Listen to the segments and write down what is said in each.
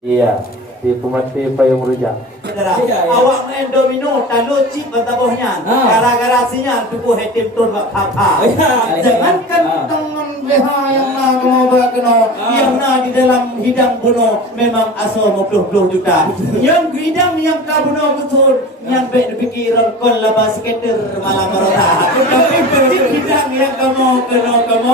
Iya, di pemati payung rujak. Awak main domino, talu cip batabohnya. Gara-gara sinya tubuh hetim tur apa. Jangankan tangan BH yang na mau bakno, yang na di dalam hidang buno memang asal 50 juta. Yang hidang yang kabuno betul, yang baik pikiran kon laba skater malam merota. Tapi hidang yang kamu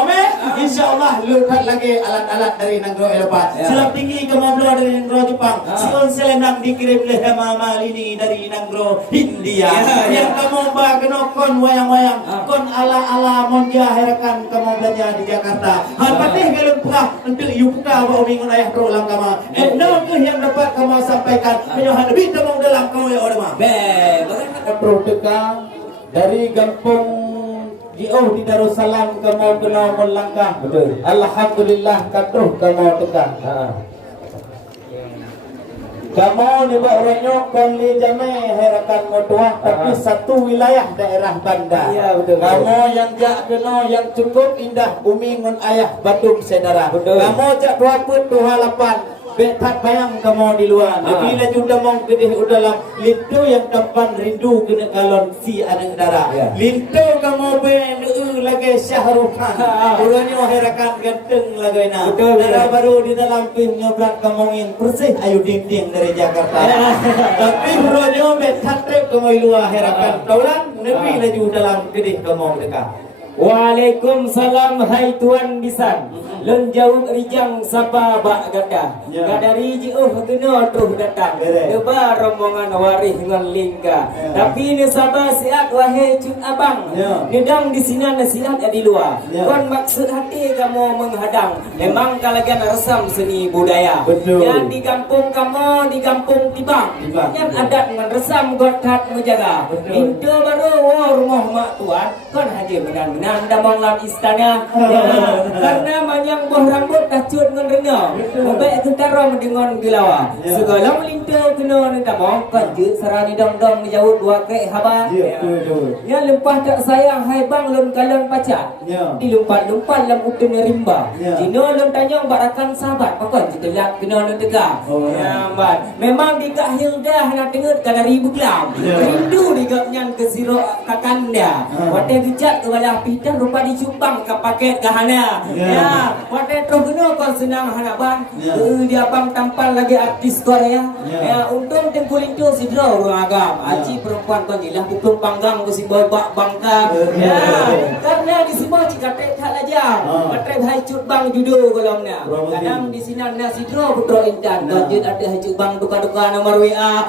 me, insyaallah lukat lagi alat-alat dari Nanggro Eropa. Selam tinggi kamu belajar dari Nanggro Jepang. Sikon selendang dikirim oleh Mama Lini dari Nanggro India. Yang kamu bakno kon wayang-wayang, kon ala-ala monja herakan kamu belajar di Jakarta. Hal patih galon pukah untuk you buka bawa minggu ayah berulang kamu. Nama yang dapat kamu sampaikan menyohan lebih kamu dalam kamu ya orang. Produk dari Gampung jauh di Darussalam kamu kena melangkah. Betul. Alhamdulillah katuh kamu tekan. Kamu ni buat orangnya kali jame herakan motuah tapi satu wilayah daerah Banda. Iya, betul. Kamu yang jak kena yang cukup indah bumi ngun ayah Batum Sedara. Betul. Kamu jak dua put dua lapan. Betat bayang kamu di luar. Bila juda mong gedeh udalam lintu yang tampan rindu kena galon si anak darah. Lintu kamu ben lagi Syahrukhan. Urangnya herakan ganteng lagi na. Darah baru di dalam ping nyobrak kamu yang bersih ayu ding-ding dari Jakarta. Tapi urangnya betat trip kamu luar herakan. Taulan nepi laju dalam gedeh kamu dekat. Waalaikumsalam hai tuan bisan. Lun jauh rijang sapa bak gada. Gadari jiuh geno tuh datang. Deba rombongan warih ngan lingga. Tapi ni sabah siat wahai cut abang. Gedang di sini nasihat di luar. Kon maksud hati kamu menghadang. Memang kalagan resam seni budaya. Yang di kampung kamu di kampung tibang. Yang adat ngan resam gotat menjaga. Pintu baru rumah mak tuan. Kon haji benar-benar damang lam istana. Karena banyak buah rambut tacut ngan rena. Baik kentara mendengon gilawa. Segala melintas kena nenda mong kanjut sarani dong-dong jauh dua kek haba. Ya lempah tak sayang hai bang lun kalon pacar. Dilumpat-lumpat lam utun rimba. Jino lun tanyong barakan sahabat pakon jetelak kena lun tegak. Memang digak hildah nak tengut kana ribu kelam. Rindu digak nyan ke siro kakanda. Wadah gejat ke wadah pitan rupa dicumpang ke paket kahana. Ya, wadah terguna kau senang hanaban. Dia bang tampal lagi artis Korea. Ya, untung tengkuling tu si draw orang agam. Aji perempuan kau jilah pukul panggang ke si boy bak bangka. Ya, karena di semua jika tak aja. Baterai hai cut bang judo kolomnya. Kadang di sini nasi draw putro intan. Lanjut ada hai cut bang duka-duka nomor WA.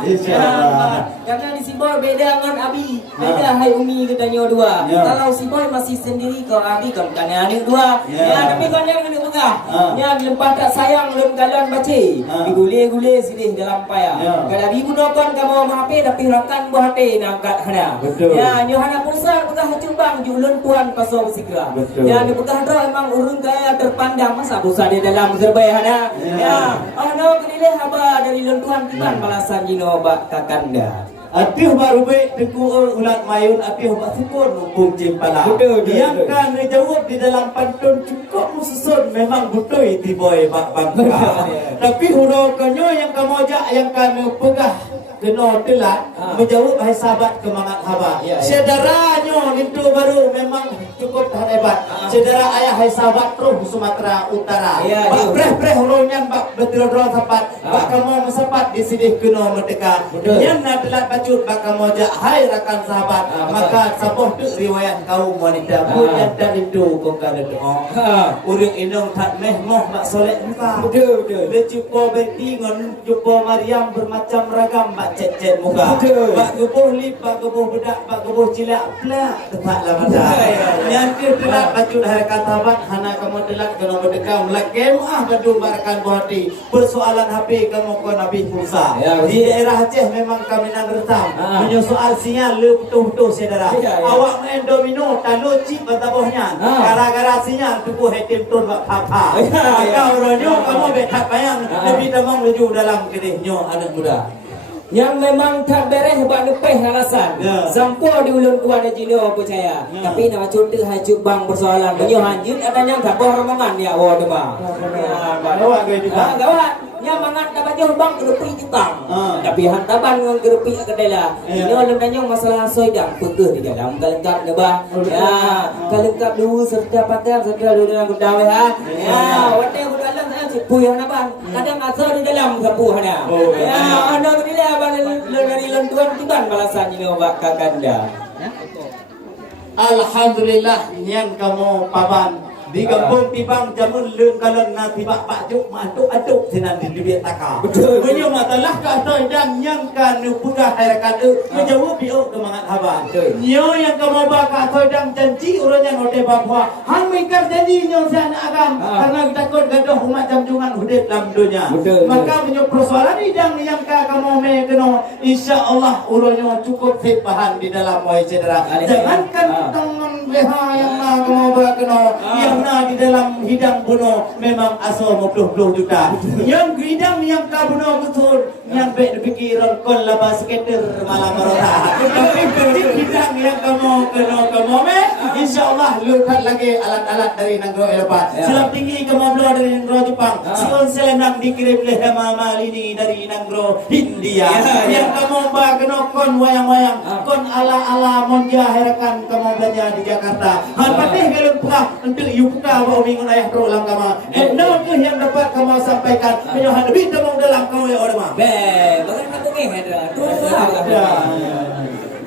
Karena di sini beda dengan Abi. Beda hai Umi katanya dua. Kalau si boy masih sendiri kau Abi kan kena adik dua. Ya, tapi kau yang kena pegah. Ya, lempah tak sayang lem galon baci. Digule-gule silih dalam payah. Kalau ribu nokon kamu HP tapi rakan buah hati nangkat hana. Ya, nyo hana pulsa pegah cubang julun puan pasal segera. Ya, ni pegah draw emang urung gaya terpandang masa pulsa di dalam serbai hana. Ya, no kelilih haba dari lentuan tiban balasan jino bak kakanda. Apih baru baik tegur ulat mayun apih bak syukur numpung cimpala. Yang kan jawab di dalam pantun cukup mususun memang butoi tiboy bak bangka. Tapi hurokannya yang kamu ajak yang kami pegah kena telat menjawab hai sahabat kemangat haba. Saudaranya itu baru memang cukup hebat. Saudara ayah hai sahabat terus Sumatera Utara. Bak preh-preh huronyan bak betul-betul sempat. Bak kamu mesempat di sini kena merdeka. Yang nak telat bacut bak kamu ajak hai rakan sahabat. Maka sabuh tu riwayat kaum wanita. Bukan dan itu kau kada doa. Urang indong tak meh moh bak soleh muka. Betul. Lecupo beti ngon jupo Maryam bermacam ragam cet-cet muka. Bak gebuh lip, bak gebuh bedak, bak gebuh cilak plak tepat lah mata. Yang dia telat bacut harakan sahabat, hana kamu telat kena merdeka melakem badu barakan buhati. Persoalan HP kamu kau nabi pulsa. Di daerah Aceh memang kami nak retam. Menyoal sinyal le betul-betul saudara. Awak main domino talu cip batabohnya. Gara-gara sinyal tubuh hetim tur bak apa. Kau ronyo kamu betat bayang lebih demam laju dalam kedihnya anak muda. Yang memang tak beres buat lepeh alasan. Sampur di ulun tuan dan jino percaya. Tapi nak cuti hajuk bang persoalan. Banyak hanjut ada yang tak rombongan ya awak demam. Gawat ke juga. Gawat. nya mangat dapat jauh bang gerepi bang. Ah. Tapi hantaban ngan gerepi ke dalam. Ini oleh nanya masalah soidang pegeh di dalam kalengkap ne bang. Ya, kalengkap dulu serta pakai serta dulu dalam gudang ha. Ya, wate gudang dalam sepuh na bang. Kadang asal di dalam sepuh na. Ya, anda ni lah bang dari lentuan tiban balasan ini bak kakanda. Alhamdulillah yang kamu paban di kampung tibang jamun leung kalon na tiba pak juk mantuk aduk sinan di duit taka. Betul. Menyo matalah ka toy dan yang kan puga harakan menjawab bio kemangat haban. Nyo yang kamu ba ka toy dan janji urang yang ote bahwa hang mikir janji nyo sana agam karena takut gaduh umat jamjungan hudip dalam dunia. Maka menyo persoalan idang yang ka kamu me keno insyaallah urang nyo cukup fit bahan di dalam wahai saudara. Jangankan tangan leha yang na kamu ba keno yang na di dalam hidang bunuh memang asal 50 juta. Yang hidang yang ka bunuh betul yang baik dipikiran kon laba skater malam merota. Tapi penting hidang yang kamu kena kamu me insyaallah lukat lagi alat-alat dari Nanggro Eropa. Selam tinggi kamu belajar dari Nanggro Jepang. Sion selendang dikirim oleh Mama Lini dari Nanggro India. Yang kamu ba kena kon wayang-wayang kon ala-ala monja herakan kamu belajar di Jakarta. Han patih galon pernah untuk buka bawa minggu ayah terulang kamu. Nama ke yang dapat kamu sampaikan menyohan lebih temung dalam kamu ya orang mah. Bagaimana aku ni ada? Tu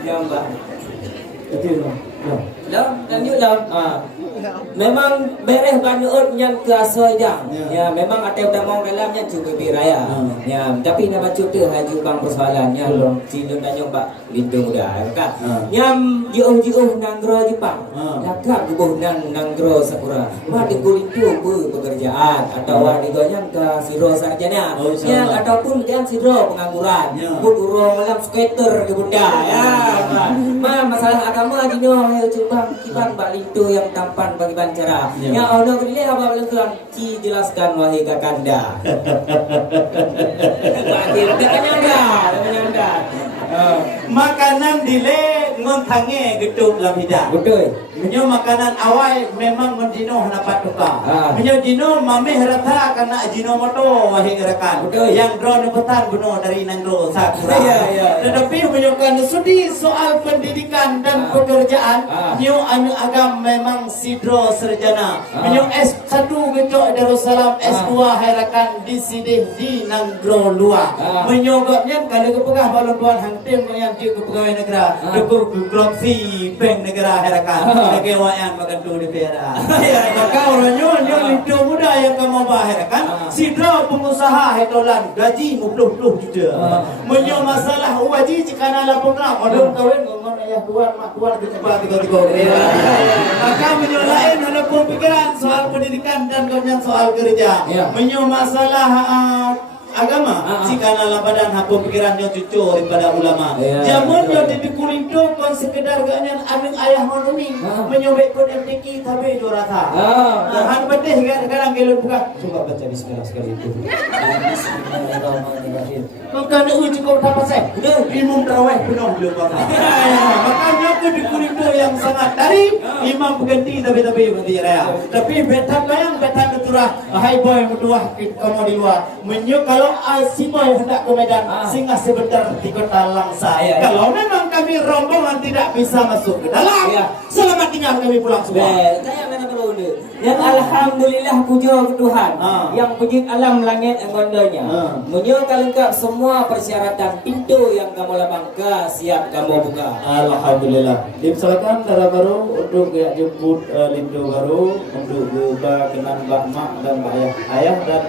ya mbak. Betul. Lanjutlah. Memang beres banyak yang keasoi dah. Ya, memang ada utamang dalamnya juga biraya. Ya, tapi nak baca tu haju bang persoalannya. Cina tanya Pak Lindung dah kan. Yang jauh-jauh Nanggro Jepang. Lakak bubuh Nanggro Sakura. Mak dikulintu pekerjaan atau digoyang ke siro sarjana. Yang ataupun yang siro pengangguran. Bud urung malam skater ke bunda ya. Masalah agama dino coba kiban Pak Lintu yang tampan bagi bancara. Ya Allah berilah apa belum jelaskan wahai kakanda. Makanan dile ngontange gedung lamida. Betul. Menyo makanan awai memang mendino dapat tukar. Menyo jino mame rata karena jino moto wahai rekan. Yang drone petan bunuh dari Nanggro Sakura. Tetapi menyo kan sudi soal pendidikan dan pekerjaan. Menyo anu agam memang sidro serjana. Menyo S1 gecok Darussalam, S2 harakan di sidih di Nanggro Lua. Menyo gapnya kalau kepegah balon tuan hang tim yang di pegawai negara. Dukur korupsi bank negara harakan. Lagi wayang makan di pera. Maka orangnya itu muda yang kamu baharakan. Sidra pengusaha hetolan gaji 50 juta. Menyo masalah waji jika nala program. Odong kawin ngomong ayah tuan mak tuan ke tempat tiga-tiga. Maka menyo lain ada pikiran soal pendidikan dan kemudian soal kerja. Menyo masalah agama jika nala badan hapun pikirannya cucur daripada ulama. Jamun yo dikulinto kon sekedar ganyan aming ayah manuning menyobek kon MTQ tapi dorata. Han betih kadang gelun buka. Coba baca bismillah sekali itu. Kau kan cukup dapat saya. Udah imam tarawih penuh belum apa. Makanya aku dikulinto yang sangat dari imam berganti tapi berganti raya. Tapi betan layang betan turah. Hai boy berdua kamu di luar. Menyo kalau si boy hendak ke Medan singgah sebentar di kota Langsa. Kalau memang kami rombongan tidak bisa masuk ke dalam, selamat tinggal kami pulang semua. Saya mana berunda. Yang alhamdulillah puja ke Tuhan yang puji alam langit dan gondonya. Menyoka lengkap semua persyaratan pintu yang kamu labangkan siap kamu buka. Alhamdulillah. Dipersilakan cara baru untuk jemput Lindu baru untuk berkenan Mbak Mak dan Mbak Ayah dan